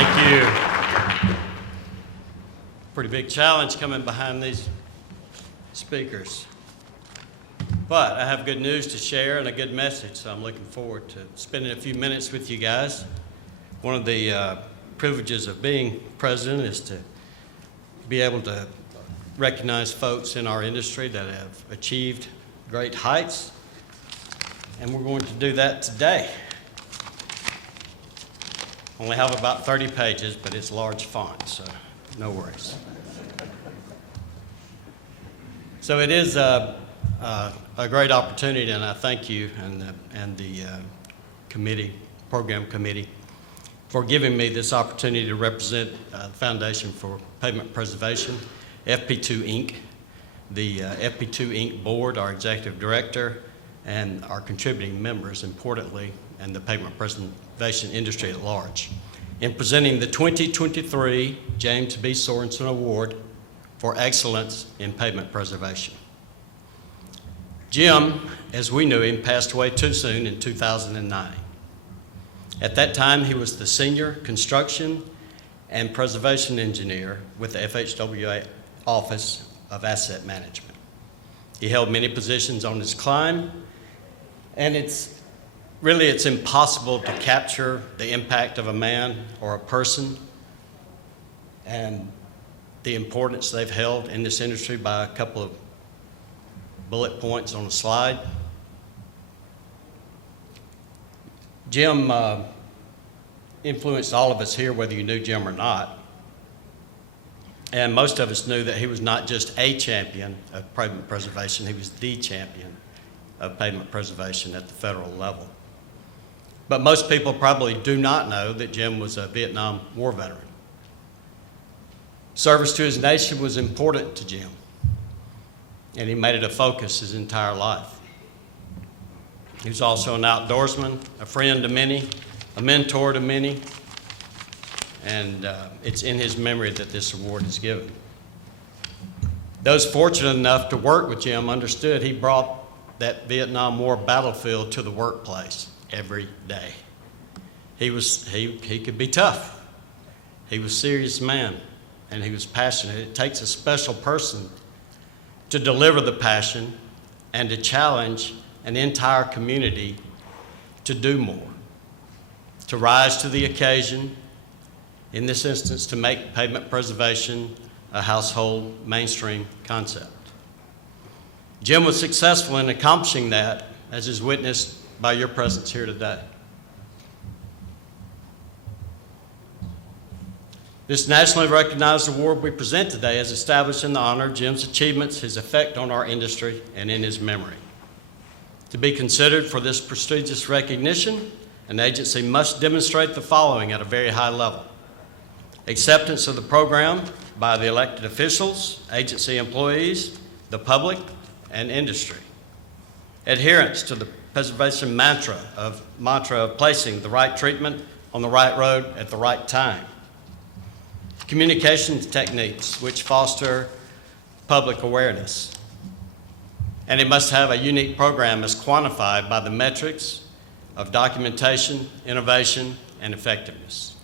Thank you. Pretty big challenge coming behind these speakers. But I have good news to share and a good message, so I'm looking forward to spending a few minutes with you guys. One of the privileges of being president is to be able to recognize folks in our industry that have achieved great heights, and we're going to do that today. Only have about 30 pages, but it's large font, so no worries. So it is a great opportunity, and I thank you and the program committee, for giving me this opportunity to represent the Foundation for Pavement Preservation, FP2 Inc., the FP2 Inc. board, our executive director, and our contributing members, importantly, and the pavement preservation industry at large, in presenting the 2023 James B. Sorenson Award for Excellence in Pavement Preservation. Jim, as we knew him, passed away too soon in 2009. At that time, he was the Senior Construction and Preservation Engineer with the FHWA Office of Asset Management. He held many positions on his climb, and it's impossible to capture the impact of a man or a person and the importance they've held in this industry by a couple of bullet points on a slide. Jim influenced all of us here, whether you knew Jim or not. And most of us knew that he was not just a champion of pavement preservation, he was the champion of pavement preservation at the federal level. But most people probably do not know that Jim was a Vietnam War veteran. Service to his nation was important to Jim, and he made it a focus his entire life. He was also an outdoorsman, a friend to many, a mentor to many, and it's in his memory that this award is given. Those fortunate enough to work with Jim understood he brought that Vietnam War battlefield to the workplace every day. He could be tough. He was a serious man, and he was passionate. It takes a special person to deliver the passion and to challenge an entire community to do more, to rise to the occasion, in this instance, to make pavement preservation a household mainstream concept. Jim was successful in accomplishing that, as is witnessed by your presence here today. This nationally recognized award we present today is established in the honor of Jim's achievements, his effect on our industry, and in his memory. To be considered for this prestigious recognition, an agency must demonstrate the following at a very high level: acceptance of the program by the elected officials, agency employees, the public, and industry; adherence to the preservation mantra of placing the right treatment on the right road at the right time; communication techniques which foster public awareness; and it must have a unique program as quantified by the metrics of documentation, innovation, and effectiveness.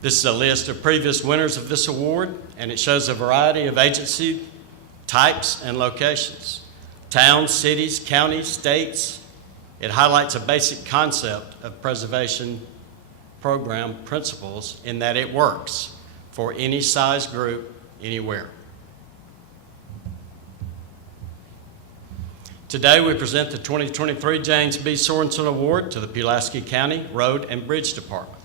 This is a list of previous winners of this award, and it shows a variety of agency types and locations: towns, cities, counties, states. It highlights a basic concept of preservation program principles in that it works for any size group, anywhere. Today we present the 2023 James B. Sorenson Award to the Pulaski County Road and Bridge Department.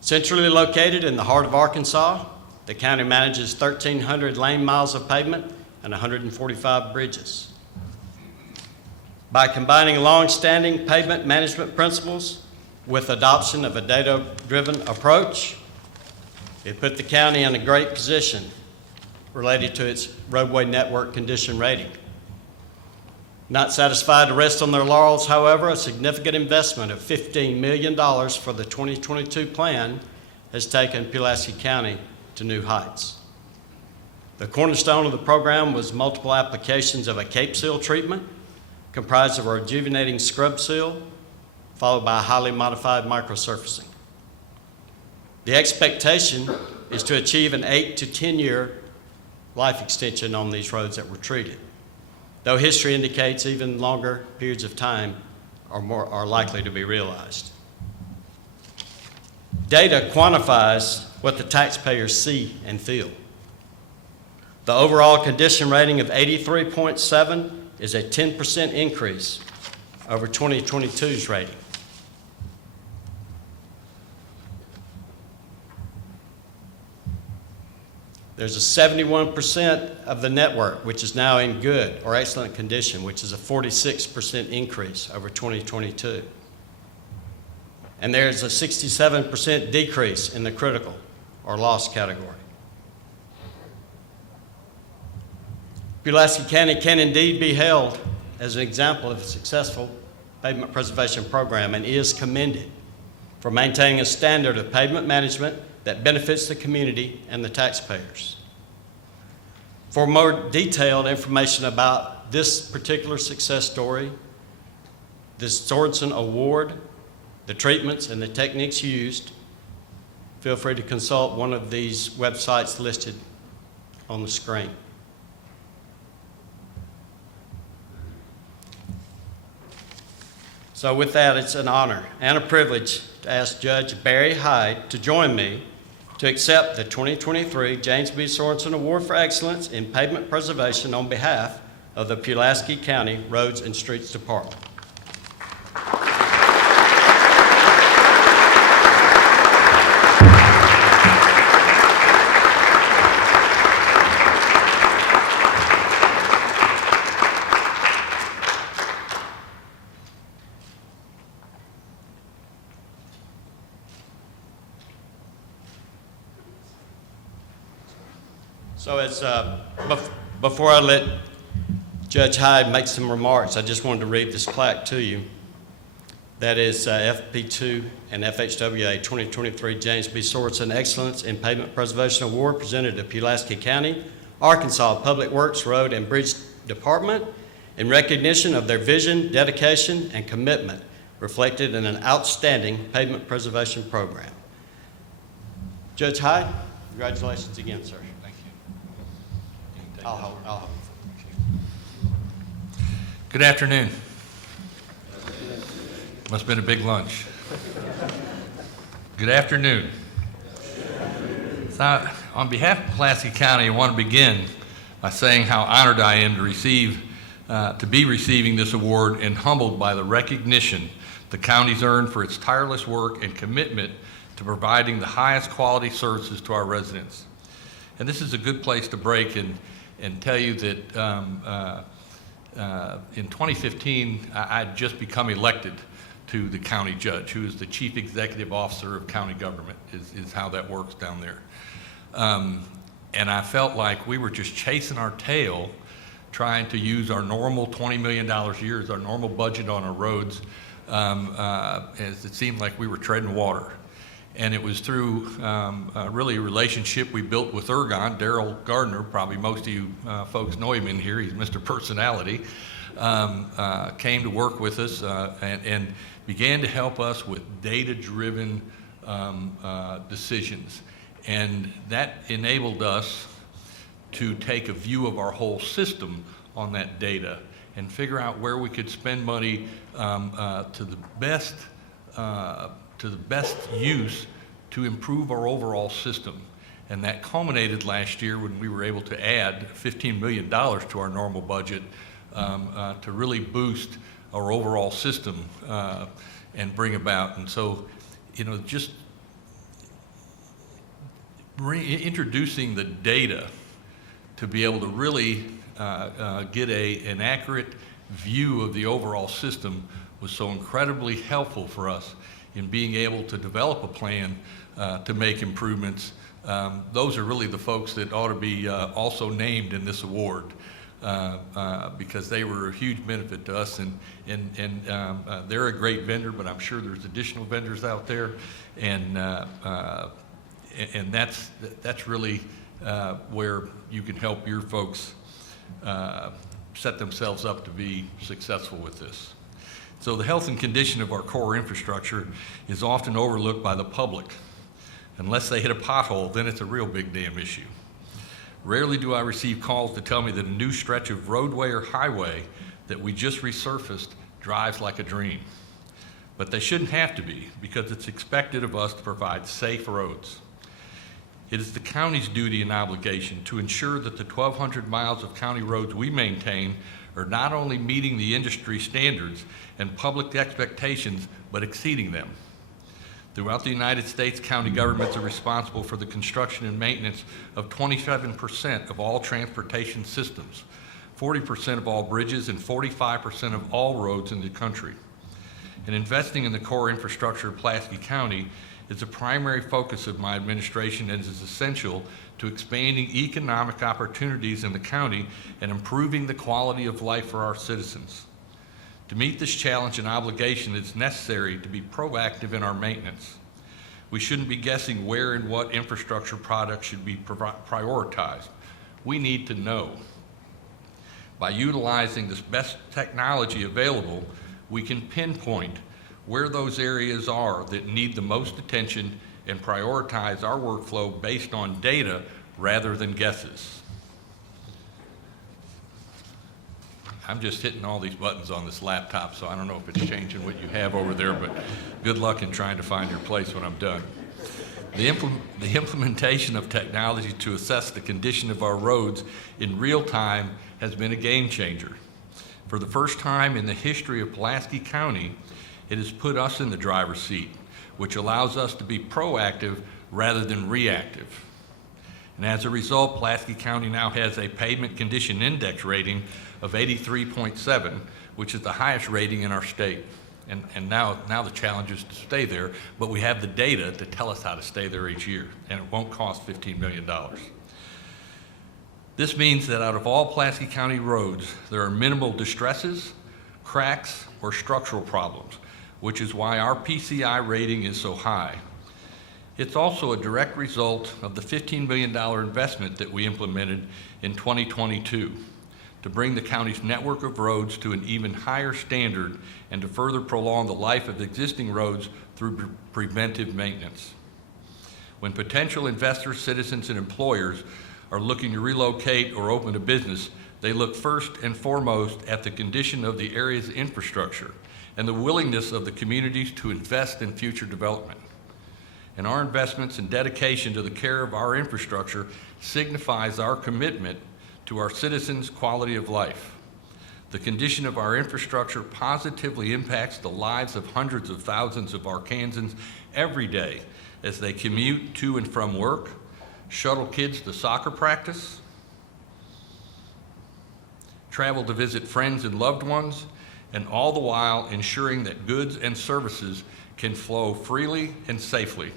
Centrally located in the heart of Arkansas, the county manages 1,300 lane miles of pavement and 145 bridges. By combining long-standing pavement management principles with adoption of a data-driven approach, it put the county in a great position related to its roadway network condition rating. Not satisfied to rest on their laurels, however, a significant investment of $15 million for the 2022 plan has taken Pulaski County to new heights. The cornerstone of the program was multiple applications of a cape seal treatment, comprised of a rejuvenating scrub seal, followed by a highly modified microsurfacing. The expectation is to achieve an 8 to 10 year life extension on these roads that were treated, though history indicates even longer periods of time are likely to be realized. Data quantifies what the taxpayers see and feel. The overall condition rating of 83.7 is a 10% increase over 2022's rating. There's a 71% of the network which is now in good or excellent condition, which is a 46% increase over 2022. And there's a 67% decrease in the critical or lost category. Pulaski County can indeed be held as an example of a successful pavement preservation program and is commended for maintaining a standard of pavement management that benefits the community and the taxpayers. For more detailed information about this particular success story, this Sorenson Award, the treatments and the techniques used, feel free to consult one of these websites listed on the screen. So with that, it's an honor and a privilege to ask Judge Barry Hyde to join me to accept the 2023 James B. Sorenson Award for Excellence in Pavement Preservation on behalf of the Pulaski County Roads and Streets Department. So it's, before I let Judge Hyde make some remarks, I just wanted to read this plaque to you. That is FP2 and FHWA 2023 James B. Sorenson Excellence in Pavement Preservation Award presented to Pulaski County, Arkansas Public Works Road and Bridge Department in recognition of their vision, dedication, and commitment reflected in an outstanding pavement preservation program. Judge Hyde, congratulations again, sir. I'll hold. Good afternoon. Must have been a big lunch. Good afternoon. So, on behalf of Pulaski County, I want to begin by saying how honored I am to be receiving this award and humbled by the recognition the county's earned for its tireless work and commitment to providing the highest quality services to our residents. And this is a good place to break and tell you that in 2015, I'd just become elected to the county judge, who is the chief executive officer of county government, is how that works down there. And I felt like we were just chasing our tail, trying to use our normal $20 million a year as our normal budget on our roads, as it seemed like we were treading water. And it was through really a relationship we built with Ergon. Daryl Gardner, probably most of you folks know him in here, he's Mr. Personality, came to work with us and began to help us with data-driven decisions. And that enabled us to take a view of our whole system on that data and figure out where we could spend money to the best use to improve our overall system. And that culminated last year when we were able to add $15 million to our normal budget to really boost our overall system and bring about. And so, just introducing the data to be able to really get an accurate view of the overall system was so incredibly helpful for us in being able to develop a plan to make improvements. Those are really the folks that ought to be also named in this award because they were a huge benefit to us, and they're a great vendor, but I'm sure there's additional vendors out there, and that's really where you can help your folks set themselves up to be successful with this. So the health and condition of our core infrastructure is often overlooked by the public. Unless they hit a pothole, then it's a real big damn issue. Rarely do I receive calls to tell me that a new stretch of roadway or highway that we just resurfaced drives like a dream. But they shouldn't have to be, because it's expected of us to provide safe roads. It is the county's duty and obligation to ensure that the 1,200 miles of county roads we maintain are not only meeting the industry standards and public expectations, but exceeding them. Throughout the United States, county governments are responsible for the construction and maintenance of 27% of all transportation systems, 40% of all bridges, and 45% of all roads in the country. And investing in the core infrastructure of Pulaski County is a primary focus of my administration and is essential to expanding economic opportunities in the county and improving the quality of life for our citizens. To meet this challenge and obligation, it's necessary to be proactive in our maintenance. We shouldn't be guessing where and what infrastructure products should be prioritized. We need to know. By utilizing this best technology available, we can pinpoint where those areas are that need the most attention and prioritize our workflow based on data rather than guesses. I'm just hitting all these buttons on this laptop, so I don't know if it's changing what you have over there, but good luck in trying to find your place when I'm done. The implementation of technology to assess the condition of our roads in real time has been a game changer. For the first time in the history of Pulaski County, it has put us in the driver's seat, which allows us to be proactive rather than reactive. And as a result, Pulaski County now has a pavement condition index rating of 83.7, which is the highest rating in our state. And now the challenge is to stay there, but we have the data to tell us how to stay there each year, and it won't cost $15 million. This means that out of all Pulaski County roads, there are minimal distresses, cracks, or structural problems, which is why our PCI rating is so high. It's also a direct result of the $15 million investment that we implemented in 2022 to bring the county's network of roads to an even higher standard and to further prolong the life of existing roads through preventive maintenance. When potential investors, citizens, and employers are looking to relocate or open a business, they look first and foremost at the condition of the area's infrastructure and the willingness of the communities to invest in future development. And our investments and dedication to the care of our infrastructure signifies our commitment to our citizens' quality of life. The condition of our infrastructure positively impacts the lives of hundreds of thousands of Arkansans every day as they commute to and from work, shuttle kids to soccer practice, travel to visit friends and loved ones, and all the while ensuring that goods and services can flow freely and safely.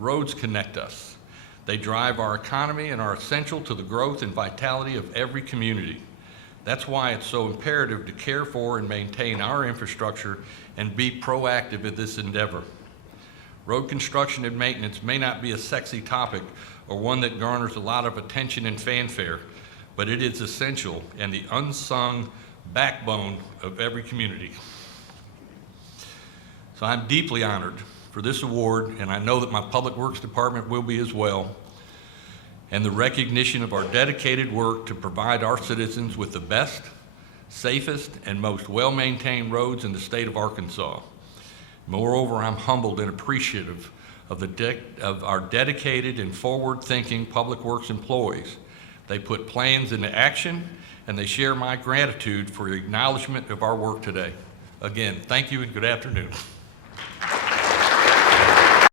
Roads connect us. They drive our economy and are essential to the growth and vitality of every community. That's why it's so imperative to care for and maintain our infrastructure and be proactive in this endeavor. Road construction and maintenance may not be a sexy topic or one that garners a lot of attention and fanfare, but it is essential and the unsung backbone of every community. So I'm deeply honored for this award, and I know that my Public Works Department will be as well, and the recognition of our dedicated work to provide our citizens with the best, safest, and most well-maintained roads in the state of Arkansas. Moreover, I'm humbled and appreciative of our dedicated and forward-thinking Public Works employees. They put plans into action, and they share my gratitude for your acknowledgement of our work today. Again, thank you and good afternoon.